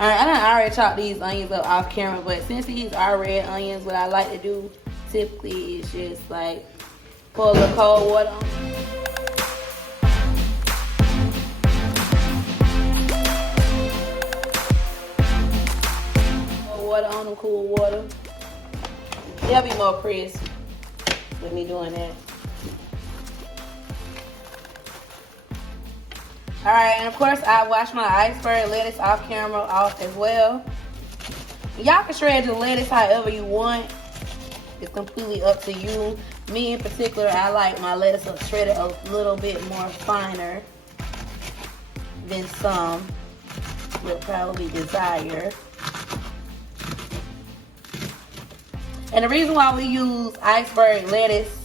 Alright, I already chopped these onions up off camera, but since these are red onions, what I like to do typically is just like pour a little cold water on them. Water on them, cool water. They'll be more crisp with me doing that. Alright, and of course I wash my iceberg lettuce off camera off as well. Y'all can shred the lettuce however you want. It's completely up to you. Me in particular, I like my lettuce shredded a little bit more finer than some would probably desire. And the reason why we use iceberg lettuce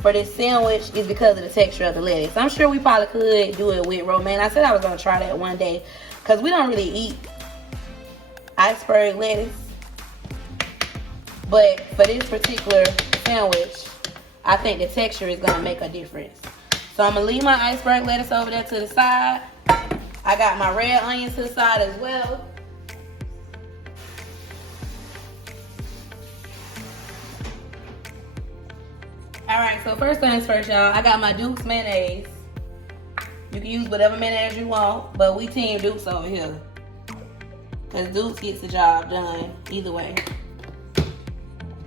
for this sandwich is because of the texture of the lettuce. I'm sure we probably could do it with romaine. I said I was going to try that one day because we don't really eat iceberg lettuce. But for this particular sandwich, I think the texture is going to make a difference. So I'm going to leave my iceberg lettuce over there to the side. I got my red onions to the side as well. Alright, so first things first, y'all. I got my Duke's mayonnaise. You can use whatever mayonnaise you want, but we team Duke's over here. Because Duke's gets the job done either way.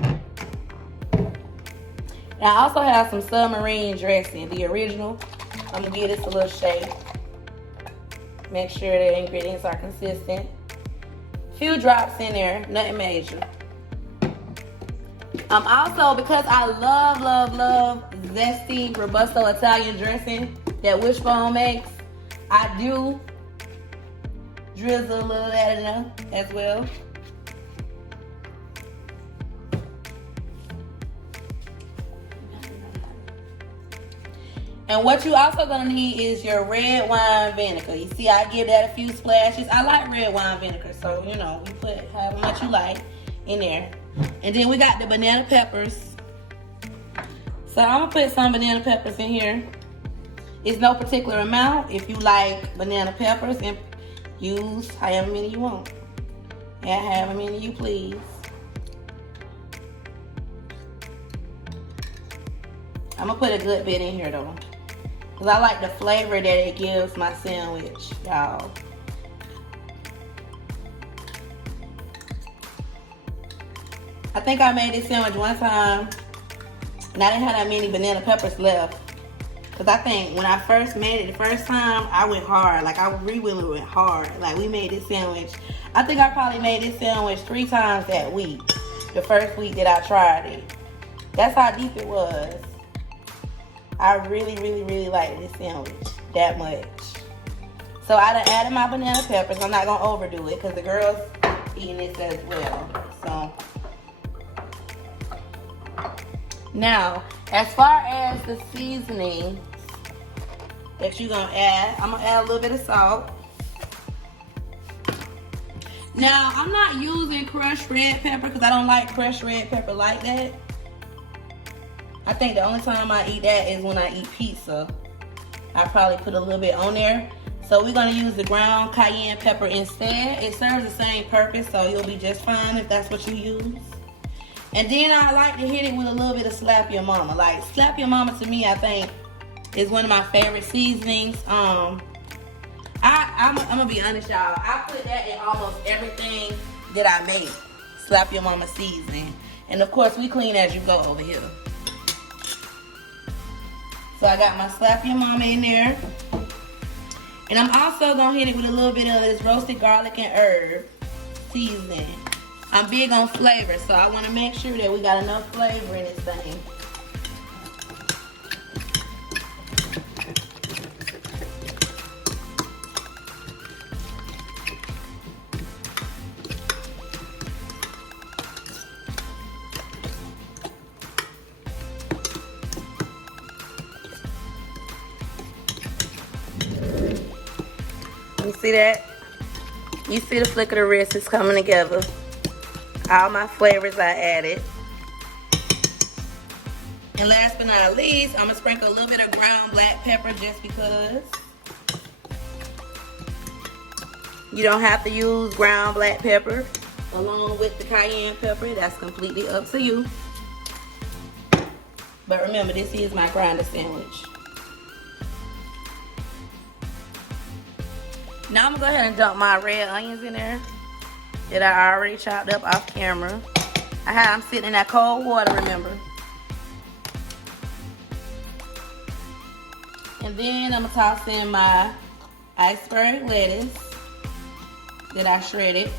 And I also have some submarine dressing, the original. I'm going to give this a little shake. Make sure the ingredients are consistent. Few drops in there, nothing major. Also, because I love zesty Robusto Italian dressing that Wishbone makes, I do drizzle a little of that in there as well. And what you also gonna need is your red wine vinegar. You see, I give that a few splashes. I like red wine vinegar, so you know, you put however much you like in there. And then we got the banana peppers. So I'm gonna put some banana peppers in here. It's no particular amount. If you like banana peppers, and use however many you want. Add however many you please. I'm gonna put a good bit in here though, because I like the flavor that it gives my sandwich, y'all. I think I made this sandwich one time and I didn't have that many banana peppers left. Because I think when I first made it the first time, I went hard. Like, I really went hard. Like, we made this sandwich. I think I probably made this sandwich 3 times that week. The first week that I tried it. That's how deep it was. I really liked this sandwich that much. So I done added my banana peppers. I'm not going to overdo it because the girls eating this as well. So now, as far as the seasoning that you're going to add, I'm going to add a little bit of salt. Now, I'm not using crushed red pepper because I don't like crushed red pepper like that. I think the only time I eat that is when I eat pizza. I probably put a little bit on there. So we're going to use the ground cayenne pepper instead. It serves the same purpose, so you'll be just fine if that's what you use. And then I like to hit it with a little bit of Slap Your Mama. Like, Slap Your Mama to me, I think, is one of my favorite seasonings. I'm gonna be honest, y'all. I put that in almost everything that I make. Slap Your Mama seasoning. And of course, we clean as you go over here. So I got my Slap Your Mama in there. And I'm also gonna hit it with a little bit of this roasted garlic and herb seasoning. I'm big on flavor, so I want to make sure that we got enough flavor in this thing. You see that? You see the flick of the wrist, it's coming together. All my flavors I added. And last but not least, I'm gonna sprinkle a little bit of ground black pepper just because. You don't have to use ground black pepper along with the cayenne pepper. That's completely up to you. But remember, this is my grinder sandwich. Now I'm gonna go ahead and dump my red onions in there that I already chopped up off camera. I have them sitting in that cold water, remember. And then I'm gonna toss in my iceberg lettuce that I shredded.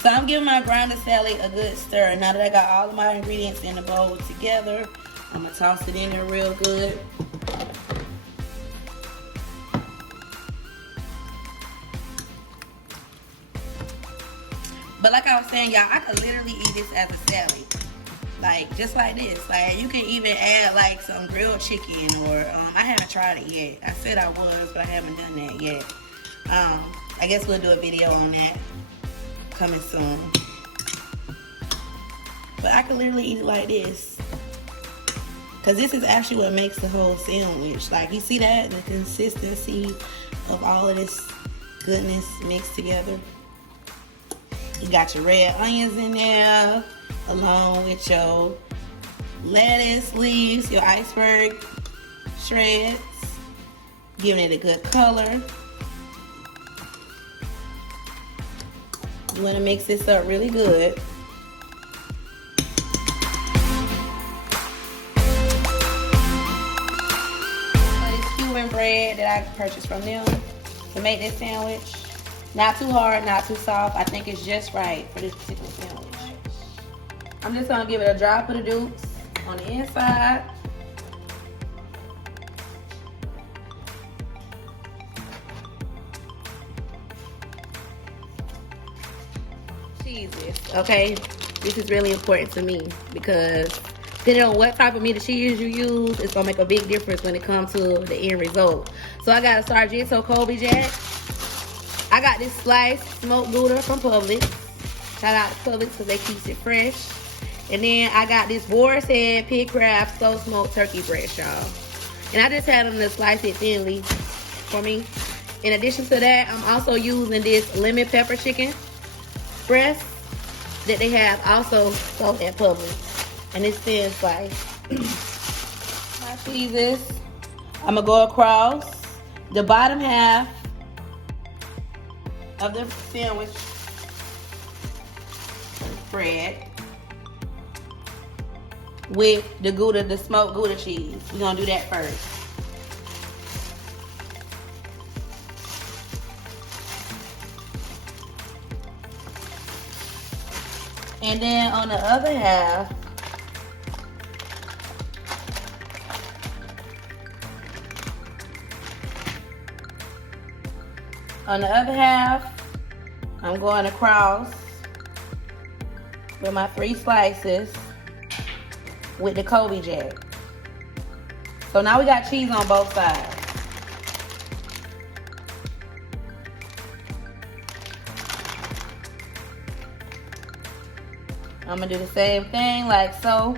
So I'm giving my grinder salad a good stir. Now that I got all of my ingredients in the bowl together, I'm gonna toss it in there real good. But like I was saying, y'all, I could literally eat this as a salad. Like, just like this. Like, you can even add, like, some grilled chicken or, I haven't tried it yet. I said I was, but I haven't done that yet. I guess we'll do a video on that coming soon. But I could literally eat it like this. Because this is actually what makes the whole sandwich. Like, you see that? The consistency of all of this goodness mixed together. You got your red onions in there, along with your lettuce leaves, your iceberg shreds, giving it a good color. You want to mix this up really good. This Cuban bread that I purchased from them to make this sandwich. Not too hard, not too soft. I think it's just right for this particular sandwich. I'm just gonna give it a drop of the dukes on the inside. Cheeses, okay? This is really important to me because depending on what type of meat of cheese you use, it's gonna make a big difference when it comes to the end result. So I got a Sargento Colby Jack. I got this sliced smoked Gouda from Publix. Shout out to Publix because they keep it fresh. And then I got this Boar's Head Pig Craft Slow Smoked Turkey Breast, y'all. And I just had them to slice it thinly for me. In addition to that, I'm also using this lemon pepper chicken breast that they have also sold at Publix. And it's thin slice. My cheeses, I'm gonna go across the bottom half of the sandwich bread with the Gouda, the smoked Gouda cheese. We're gonna do that first. And then on the other half, I'm going across with my 3 slices with the Colby Jack. So now we got cheese on both sides. I'm gonna do the same thing like so.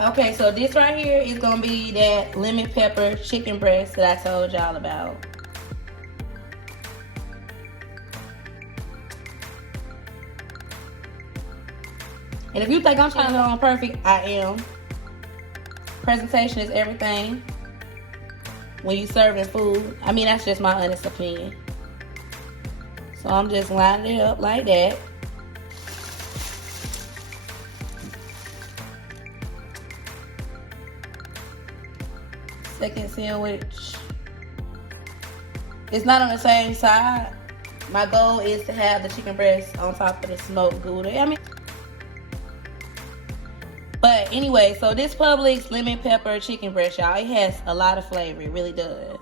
Okay, so this right here is gonna be that lemon pepper chicken breast that I told y'all about. And if you think I'm trying to go on perfect, I am. Presentation is everything when you serving food. I mean, that's just my honest opinion. So I'm just lining it up like that. Second sandwich. It's not on the same side. My goal is to have the chicken breast on top of the smoked Gouda. I mean, but anyway, so this Publix lemon pepper chicken breast, y'all, it has a lot of flavor. It really does.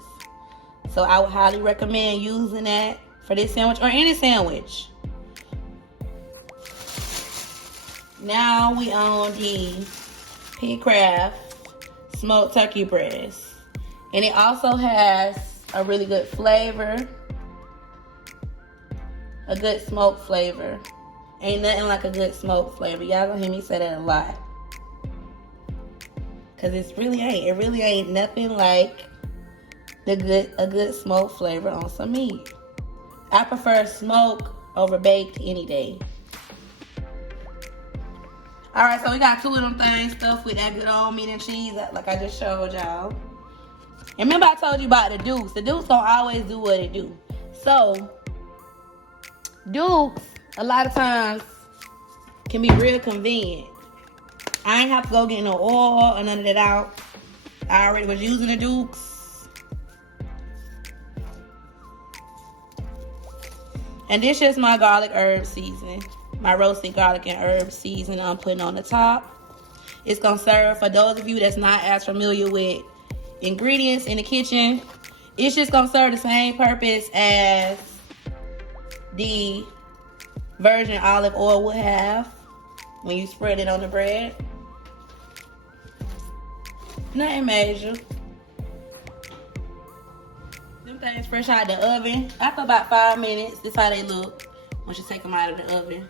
So I would highly recommend using that for this sandwich or any sandwich. Now we on the Pig Craft smoked turkey breast. And it also has a really good flavor. A good smoked flavor. Ain't nothing like a good smoke flavor. Y'all gonna hear me say that a lot. Cause it really ain't nothing like a good smoke flavor on some meat. I prefer smoke over baked any day. Alright, so we got 2 of them things stuffed with that good old meat and cheese like I just showed y'all. And remember I told you about the Dukes. The Dukes don't always do what it do. So, Dukes, a lot of times, can be real convenient. I ain't have to go get no oil or none of that out. I already was using the Dukes. And this is my garlic herb seasoning. My roasted garlic and herb seasoning I'm putting on the top. It's going to serve, for those of you that's not as familiar with ingredients in the kitchen, it's just going to serve the same purpose as the virgin olive oil would have when you spread it on the bread. Nothing major. Them things fresh out the oven. After about 5 minutes, this is how they look once you take them out of the oven.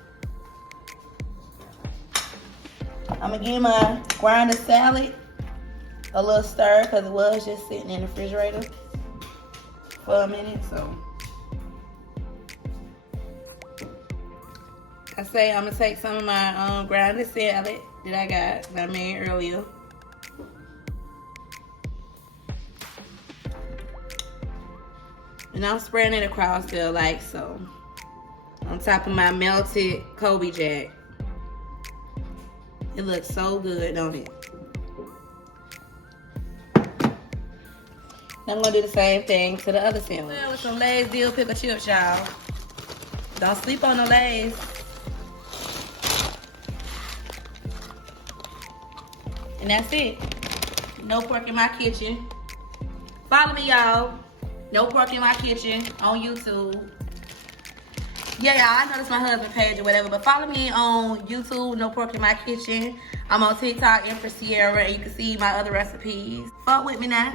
I'm going to give my grinded salad a little stir because it was just sitting in the refrigerator for a minute. So I say I'm going to take some of my grinded salad that I made earlier. And I'm spreading it across there like so. On top of my melted Colby Jack. It looks so good, don't it? Now I'm gonna do the same thing to the other sandwich. With some Lay's dill pickle chips, y'all. Don't sleep on the Lay's. And that's it. No Pork in My Kitchen. Follow me, y'all. No Pork in My Kitchen on YouTube. Yeah, y'all, I know this my husband's page or whatever, but follow me on YouTube, No Pork in My Kitchen. I'm on TikTok, Empress Sierra, and you can see my other recipes. Fuck with me now.